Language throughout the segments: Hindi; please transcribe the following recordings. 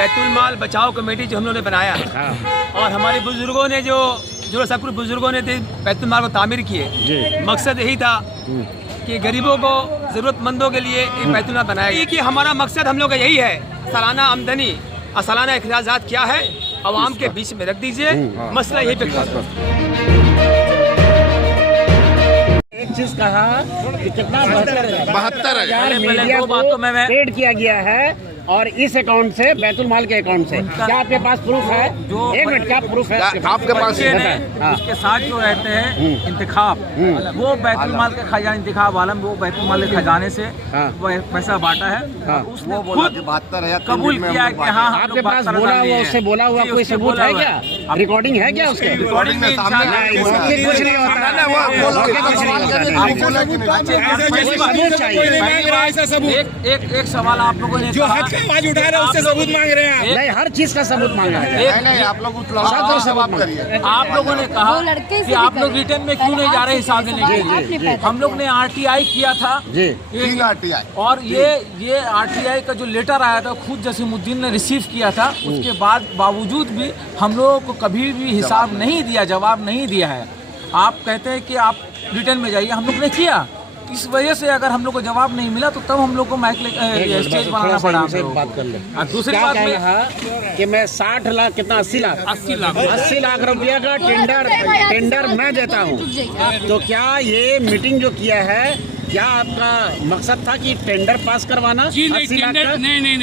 बैतुल माल बचाओ कमेटी जो हम लोगों ने बनाया और हमारे बुजुर्गों ने जो सब कुछ बुजुर्गों ने बैतुल माल को तामीर किए, मकसद यही था कि गरीबों को, ज़रूरतमंदों के लिए एक बैतुल माल बनाया गया। कि हमारा मकसद हम लोग का यही है, सालाना आमदनी और सालाना अखराजात क्या है आवाम के बीच में रख दीजिए, मसला यही पे एक चीज कहा कि कितना 72,000 मीडिया को पेड किया गया है और इस अकाउंट से, बैतुल माल के अकाउंट से। क्या आपके पास प्रूफ है? एक मिनट, क्या प्रूफ है आपके पास? उसके साथ जो रहते हैं इंतखाब, वो बैतुल माल के खजाना, इंतखाब आलम, वो बैतुल माल के खजाने से वो पैसा बांटा है। उसने खुद 72,000 कबूल किया कि हाँ, आपके पास बोला हुआ, उससे बोला हुआ कोई सबूत है क्या? रिकॉर्डिंग है क्या उसके? रिकॉर्डिंग में कुछ नहीं होता है। एक सवाल आप लोगों ने आवाज उठा रहे हैं, उससे सबूत मांग रहे हैं। नहीं, हर चीज का सबूत मांगा है। नहीं, आप लोग जवाब करिए। आप लोगों ने कहा कि आप लोग रिटर्न में क्यों नहीं जा रहे हिसाब देने के लिए। हम लोग ने RTI किया था RTI, और ये RTI का जो लेटर आया था खुद जसीमुद्दीन ने रिसीव किया था। उसके बाद बावजूद भी हम लोगों को कभी भी हिसाब नहीं दिया, जवाब नहीं दिया है। आप कहते हैं कि आप रिटर्न में जाइए, हम लोग ने किया। इस वजह से अगर हम लोग को जवाब नहीं मिला तो तब हम लोग को स्टेज बनाना पड़ा। बात कर ले। दूसरी बात में कहा कि मैं 60 लाख, कितना 80 लाख रुपया का टेंडर मैं देता हूँ। तो क्या ये मीटिंग जो किया है, क्या आपका मकसद था कि टेंडर पास करवाना? जी नहीं,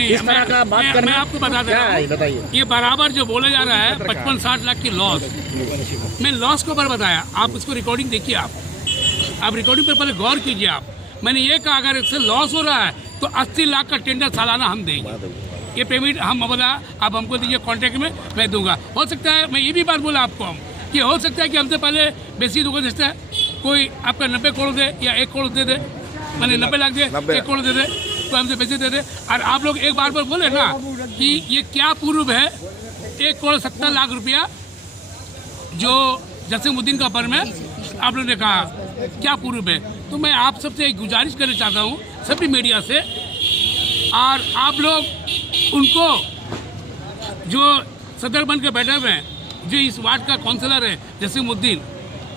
इस तरह का बात करना। मैं आपको बता देता हूँ, बताइए। ये बराबर जो बोला जा रहा है 55-60 लाख की लॉस, मैं लॉस को ऊपर बताया। आप उसको रिकॉर्डिंग देखिए, आप रिकॉर्डिंग पे पहले गौर कीजिए। आप, मैंने ये कहा अगर इससे लॉस हो रहा है तो 80 लाख का टेंडर सालाना हम देंगे। ये पेमेंट हम बोला आप हमको दीजिए, कॉन्ट्रैक्ट में मैं दूंगा। हो सकता है, मैं ये भी बात बोला आपको कि हो सकता है कि हमसे पहले बेसी दुकान देता है कोई आपका 90 करोड़ दे या 1 करोड़ दे दे, मैंने 90 लाख दे, 1 करोड़ दे दे, तो हमसे पैसे दे दे। और आप लोग एक बार पर बोले ना कि ये क्या पूर्व है, 1 करोड़ 70 लाख रुपया जो जसीमुद्दीन का फर्म है, आप लोगों ने कहा क्या पूर्व है। तो मैं आप सबसे एक गुजारिश करना चाहता हूँ, सभी मीडिया से, और आप लोग उनको जो सदर बन के बैठे हुए हैं, जो इस वार्ड का काउंसलर है जसीमुद्दीन,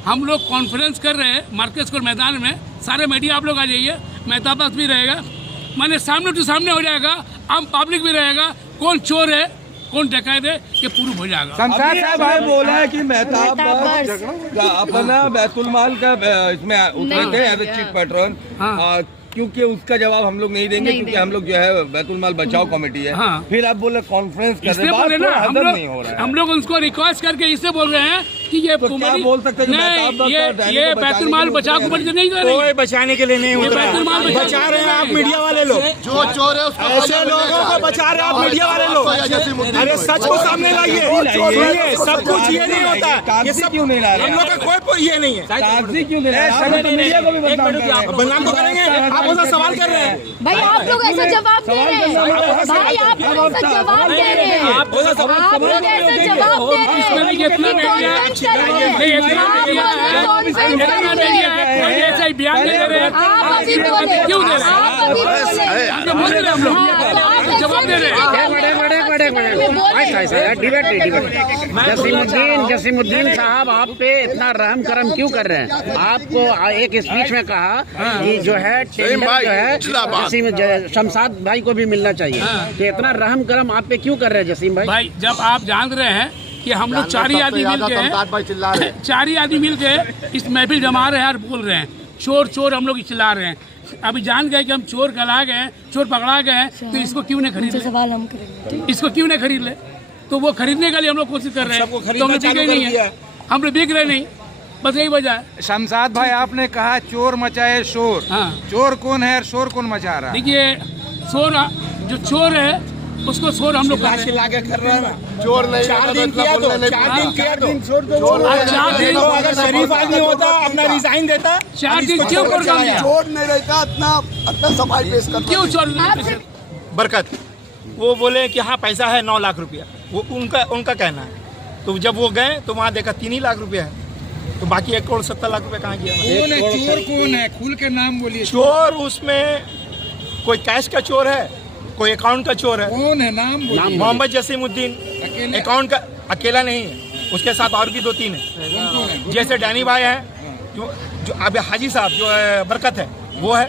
हम लोग कॉन्फ्रेंस कर रहे हैं मार्केट स्क्वायर मैदान में। सारे मीडिया आप लोग आ जाइए, मेहताबाद भी रहेगा, मैंने सामने टू सामने हो जाएगा, आम पब्लिक भी रहेगा, कौन चोर है कौन डकैत है ये प्रूफ हो जाएगा। शमशाद साहब भाई बोला है कि मेहताब अपना बैतुल माल का इसमें उतरे थे एज ए चीफ पैट्रन, क्योंकि उसका जवाब हम लोग नहीं देंगे क्योंकि हम लोग जो है बैतुल माल बचाओ कमेटी है। फिर आप बोले कॉन्फ्रेंस कर रहे हैं, हम लोग उनको रिक्वेस्ट करके इससे बोल रहे हैं कि ये तो क्या बोल सकते हैं ये बैतुल माल बचाओ कमेटी से नहीं कर रही, कोई बचाने के लिए नहीं, बैतुल माल बचा रहे हैं आप मीडिया वाले लोग, जो चोर है उसको, ऐसे लोगों को बचा रहे हैं आप मीडिया वाले लोग। अरे सच को सामने लाइए, सब कुछ ये नहीं होता, ये सब क्यों नहीं ला रहे? हम लोग का कोई ये नहीं है, क्यों नहीं मीडिया को भी बदनाम तो करेंगे। आप उनसे सवाल कर रहे हैं भाई, आप लोग ऐसा जवाब दे रहे हैं, भाई आप लोग ऐसा जवाब दे रहे हैं, आप लोग ऐसा जवाब दे रहे हैं, ऐसा ही बयान दे रहे हैं, क्यों दे रहे हैं, जवाब दे रहे हैं। जसीमुद्दीन साहब आप पे इतना रहम करम क्यों कर रहे हैं? आपको एक स्पीच में कहा कि जो है टेंडर जो है शमशाद भाई को भी मिलना चाहिए, कि इतना रहम करम आप पे क्यों कर रहे हैं जसीम भाई? भाई जब आप जान रहे हैं कि हम लोग 4 ही आदमी मिल के 4 ही आदमी मिल के इस महफिल जमा रहे हैं और बोल रहे हैं चोर चोर, हम लोग चिल्ला रहे हैं। अभी जान गए कि हम चोर गला गए, चोर पकड़ा गए, तो इसको क्यों नहीं खरीद ले? इसको क्यों नहीं खरीद ले? तो वो खरीदने के लिए हम लोग कोशिश कर रहे हैं, तो हम लोग बिक नहीं है, हम लोग बिक रहे नहीं, बस यही वजह है। शमशाद भाई आपने कहा चोर मचाए शोर, चोर कौन है और शोर कौन मचा रहा है? देखिए शोर जो चोर है उसको शोर हम लोग लाके कर रहे हैं, चोर नहीं। 4 दिन किया तो 4 दिन किया तो 4 दिन अगर शरीफ आदमी होता अपना रिजाइन देता, 4 दिन क्यों प्रोग्राम किया? चोर नहीं रहता इतना सफाई पेश करता, क्यों चोर? बरकत वो बोले कि हाँ पैसा है 9 लाख रुपया, वो उनका कहना है। तो जब वो गए तो वहाँ देखा 3 ही लाख रुपया है, तो बाकी 1 करोड़ 70 लाख रुपया कहाँ गया? कौन है चोर? कौन है? खुल के नाम बोलिए। चोर उसमें कोई कैश का चोर है, कोई अकाउंट का चोर है, कौन है नाम मोहम्मद जसीमुद्दीन अकाउंट का अकेला नहीं है, उसके साथ और भी 2-3 है, जैसे डैनी भाई है, जो अब हाजी साहब जो है बरकत है वो है,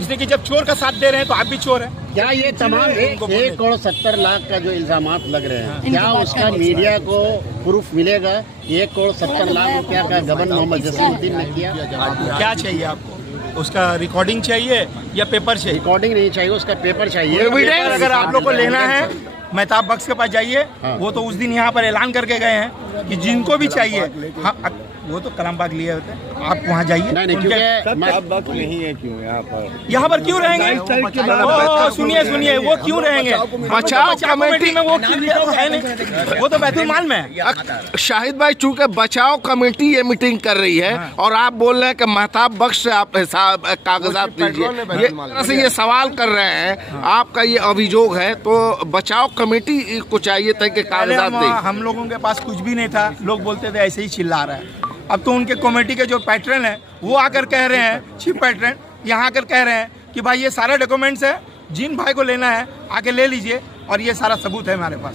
इसलिए कि जब चोर का साथ दे रहे हैं तो आप भी चोर है। क्या ये तमाम 1,70,00,000 का जो इल्जामात लग रहे हैं, क्या उसका मीडिया को प्रूफ मिलेगा? 1,70,00,000 रुपया का गबन मोहम्मद जसीमुद्दीन ने किया? क्या चाहिए आपको? उसका रिकॉर्डिंग चाहिए या पेपर चाहिए? रिकॉर्डिंग नहीं चाहिए, उसका पेपर चाहिए। एविडेंस अगर आप लोग को लेना है मेहताब बख्श के पास जाइए, वो तो उस दिन यहाँ पर ऐलान करके गए हैं कि जिनको भी चाहिए, हाँ वो तो कलामबाग लिए होते हैं, आप वहाँ जाइए। नहीं बख्श नहीं है क्यों यहाँ पर क्यों रहेंगे? सुनिए वो क्यों रहेंगे? बचाव कमेटी में वो क्यों है नहीं, वो तो बैतुल माल में है। शाहिद भाई, चूंकि बचाव कमेटी ये मीटिंग कर रही है और आप बोल रहे हैं कि मेहताब बख्श से आप हिसाब कागजात लीजिए, ये सवाल कर रहे हैं, आपका ये अभियोग है, तो बचाव कमेटी को चाहिए था कि कागजात दे। हम लोगों के पास कुछ भी नहीं था, लोग बोलते थे ऐसे ही चिल्ला रहा है। अब तो उनके कमेटी के जो पैटर्न है वो आकर कह रहे हैं, चीफ पैटर्न यहाँ आकर कह रहे हैं कि भाई ये सारे डॉक्यूमेंट्स है, जिन भाई को लेना है आके ले लीजिए, और ये सारा सबूत है हमारे पास।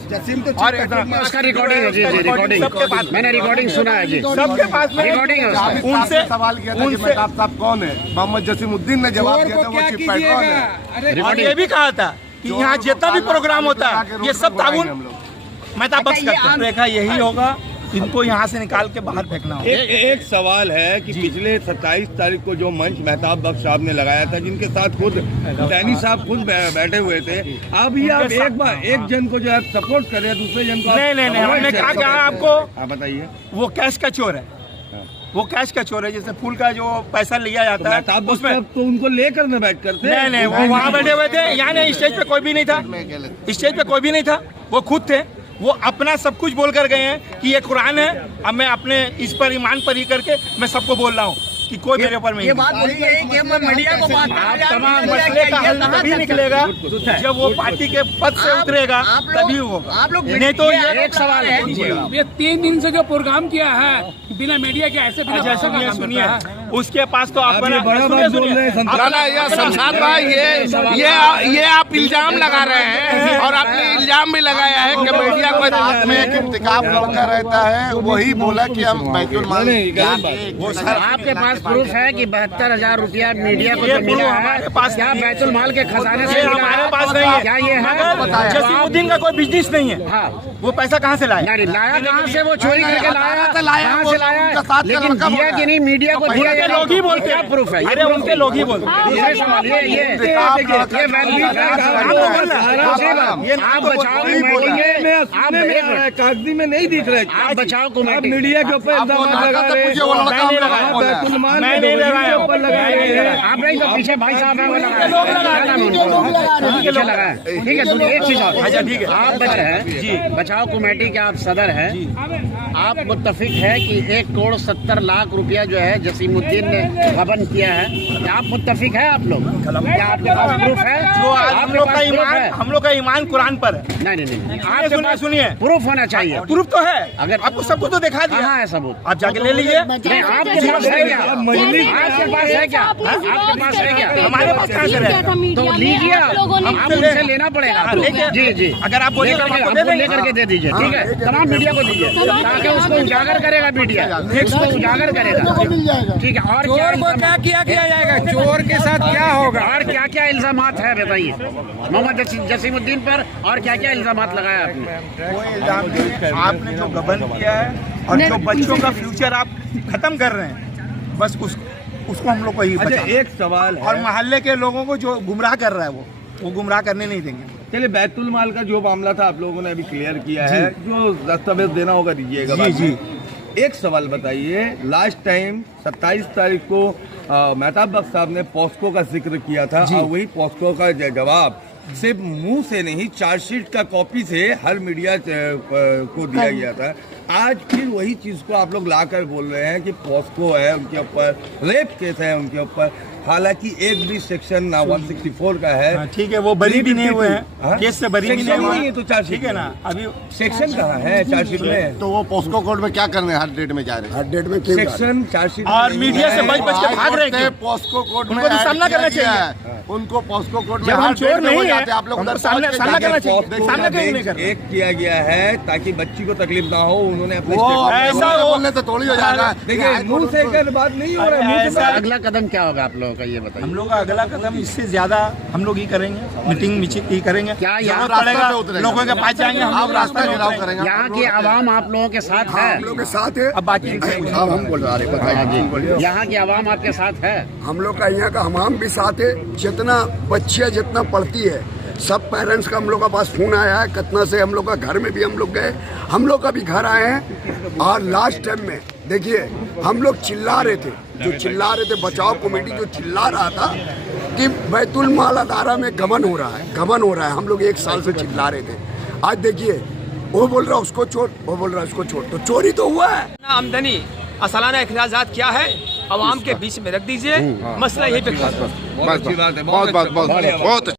और उसका रिकॉर्डिंग है जी, रिकॉर्डिंग सबके पास, मैंने रिकॉर्डिंग सुना है जी, सबके पास रिकॉर्डिंग है। उनसे सवाल किया था कि मेहताब साहब कौन है, मोहम्मद जसीमुद्दीन ने जवाब दिया था वो चीफ पैट्रन है। और ये भी कहा था कि यहाँ जितना भी प्रोग्राम होता है ये सब ताउन मेहताब बख्श करते हैं। रेखा यही होगा, इनको यहाँ से निकाल के बाहर फेंकना होगा। एक सवाल है कि पिछले 27 तारीख को जो मंच मेहताब बख्श साहब ने लगाया था, जिनके साथ खुद डैनी साहब खुद बैठे हुए थे, अभी आप एक जन को जो है सपोर्ट कर रहे हैं, दूसरे जन को नहीं, हमने कहा क्या आपको, आप बताइए। वो कैश का चोर है, वो कैश का चोर है, जैसे फूल का जो पैसा लिया जाता है तो उसमें तो उनको लेकर न बैठ करते। नहीं, वो वहाँ बैठे हुए थे, यहाँ नहीं, स्टेज पे कोई भी नहीं था, स्टेज पे कोई भी नहीं था, वो खुद थे, वो अपना सब कुछ बोल कर गए हैं कि ये कुरान है, अब मैं अपने इस पर ईमान पर ही करके मैं सबको बोल रहा हूँ कि कोई मेरे ऊपर में। ये बात बोली गई कि मीडिया को तमाम मसले का हल तभी निकलेगा जब वो पार्टी के पद से उतरेगा, तभी होगा। नहीं तो ये एक सवाल है, ये 3 दिन से जो प्रोग्राम किया है बिना मीडिया के, ऐसे सुनिए उसके पास तो अपना शमशाद भाई, ये आप इल्जाम लगा रहे हैं और आपने इल्जाम भी लगाया है कि मीडिया को हाथ में एक इंतकाब लड़का रहता है, वही बोला कि हम बैतुल माल। वो सर आपके पास प्रूफ है कि 72,000 रुपया मीडिया को मिला है, क्या बैतुल माल के खजाने से? हमारे पास नहीं है। क्या ये है? जसीमुद्दीन का कोई बिजनेस नहीं है। हाँ, वो पैसा कहाँ से लाया? लाया कहाँ से? वो चोरी करके लाया, कहाँ से लाया? लेकिन दिया कि नहीं मीडिया को दिया? लोग ही बोलते हैं, प्रूफ है, अरे उनके लोग ही बोलते हैं। आप बचाओ कमेटी, आप कागजी में नहीं दिख रहे, आप बचाओ कमेटी, मीडिया के ऊपर इल्जाम लगा रहे हैं। मैं नहीं लगाया, आप नहीं तो पीछे भाई साहब है वो लगाया, ठीक है। एक चीज और, ठीक है, आप बच रहे हैं बचाओ कमेटी के, आप सदर हैं, आप मुत्तफिक है कि 1,70,00,000 रुपया जो है जसीमुद्दीन ने गबन किया है, क्या आप मुत्तफिक है? आप लोग क्या आपके पास प्रूफ है? जो हम लोग का ईमान कुरान पर है। नहीं, आप सुनिए, प्रूफ होना चाहिए। प्रूफ तो है, अगर आपको सब कुछ तो दिखा दिया। कहाँ है सबूत? आप जाके ले लीजिए। नहीं, आपके पास है क्या? आपके पास है क्या? आपके पास है क्या? हमारे पास कहाँ से रहेगा? तो लीजिए, आप उनसे लेना पड़ेगा। जी, अगर आप बोलिए लेकर के दे दीजिए, ठीक है, तमाम मीडिया को दीजिए ताकि उसको उजागर करेगा मीडिया, उसको उजागर करेगा, ठीक है। और क्या किया जाएगा? चोर के साथ क्या होगा? और क्या क्या इल्जामात है बताइए मोहम्मद जसीमुद्दीन पर, और क्या क्या इल्जामात लगाया आपने? वो इल्जाम आपने जो गबन किया है और जो बच्चों का फ्यूचर आप खत्म कर रहे हैं, बस उसको हम लोग को ही बचाना। एक सवाल है, और मोहल्ले के लोगों को जो गुमराह कर रहा है वो गुमराह करने नहीं देंगे। चलिए, बैतुल माल का जो मामला था आप लोगों ने अभी क्लियर किया है, जो दस्तावेज देना होगा दीजिएगा। जी। एक सवाल बताइए, लास्ट टाइम 27 तारीख को मेहताब बख्श साहब ने पॉस्को का जिक्र किया था, और वही पॉस्को का जवाब सिर्फ मुंह से नहीं, चार्जशीट का कॉपी से हर मीडिया को दिया गया था। आज फिर वही चीज को आप लोग लाकर बोल रहे हैं कि पॉस्को है, उनके ऊपर रेप केस है उनके ऊपर, हालांकि एक भी सेक्शन 164 का है। ठीक है, वो बरी भी नहीं हुए हैं, केस से बरी भी नहीं हुए हैं, तो चार्जशीट है ना। अभी सेक्शन कहाँ है चार्जशीट में? तो वो पॉस्को कोर्ट में क्या करने हर डेट में जा रहे हैं? हर डेट में सेक्शन चार्जशीट और मीडिया से बच के भाग रहे हैं। पॉस्को कोर्ट उनको तो सामना करना चाहिए। उनको पॉस्को कोर्ट में जब हम हर चोर डेढ़ में हो नहीं है, जाते हैं, आप लोग हमको उधर सामने पहुंच के सामना करना जाके चाहिए, देखिए। सामना क्यों नहीं कर रहे? एक किया गया है ताकि बच्ची को तकलीफ ना हो, उन्होंने अपने वो स्टेटमेंट ऐसा बोलने से थोड़ी हो जाएगा। देखिए मुंह से एक बात नहीं हो रहा है, मुंह से अगला कदम क्या होगा आप लोगों का, ये बताइए। हम लोग का अगला कदम इससे ज्यादा हम लोग ही करेंगे, मीटिंग ही करेंगे। क्या यहाँ जरूरत पड़ेगा लोगों के पास जाएंगे, हम आप लोग रास्ता घेराव करेंगे। यहाँ की आवाम आप लोगों के साथ है? हम लोग के साथ है। अब बातचीत करेंगे। अब हम बोल रहे हैं, यहाँ की आवाम आपके साथ है? हम लोग का यहाँ का हमाम भी साथ है। जितना बच्चियाँ जितना पढ़ती है, सब पेरेंट्स का हम लोग का पास फोन आया है। कितना से हम लोग का घर में भी हम लोग गए, हम लोग का भी घर आए हैं। और लास्ट टाइम में देखिए हम लोग चिल्ला रहे थे, बचाओ कमेटी जो चिल्ला रहा था कि बैतुल माल अदारा में गबन हो रहा है। हम लोग 1 साल से चिल्ला रहे थे। आज देखिए वो बोल रहा उसको छोड़, वो बोल रहा उसको छोड़, तो चोरी तो हुआ है। आमदनी सालाना अखराजात क्या है, आवाम के बीच में रख दीजिए, मसला यही पे बहुत अच्छी बात है, बहुत